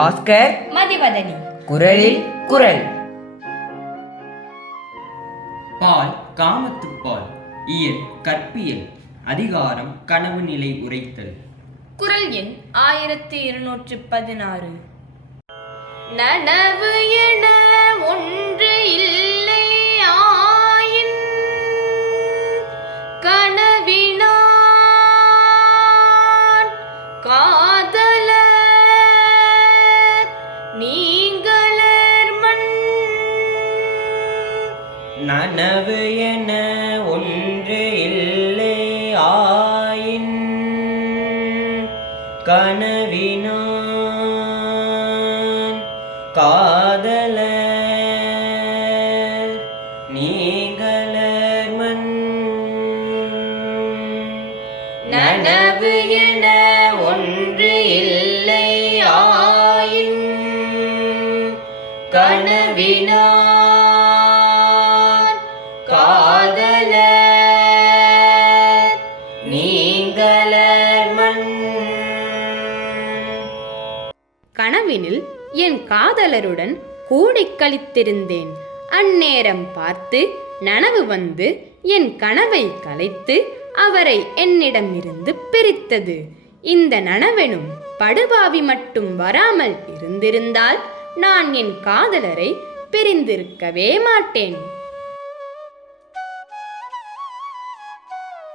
பாஸ்கர் மதிவதனி. குரலில் குரல். பால் காமத்துப்பால். இயல் கற்பியல். அதிகாரம் கனவு நிலை உரைத்தல். குரல் எண் 1216. நனவு என ஒன்று இல்லை ஆயின் கனவினான் காதலர் நீங்களர் மண். நனவு என ஒன்று இல்லை ஆயின் கனவினான் காதலர் நீங்களர் மண். நனவு என ஒன்று இல்லை ஆயின் கனவினான் காதலர் நீங்களர் மண். கனவினில் என் காதலருடன் கூடிக் கழித்திருந்தேன். அந்நேரம் பார்த்து நனவு வந்து என் கனவை கலைத்து அவரை என்னிடமிருந்து பிரித்தது. இந்த நனவெனும் படுபாவி மட்டும் வராமல் இருந்திருந்தால் நான் என் காதலரை பிரிந்திருக்கவே மாட்டேன்.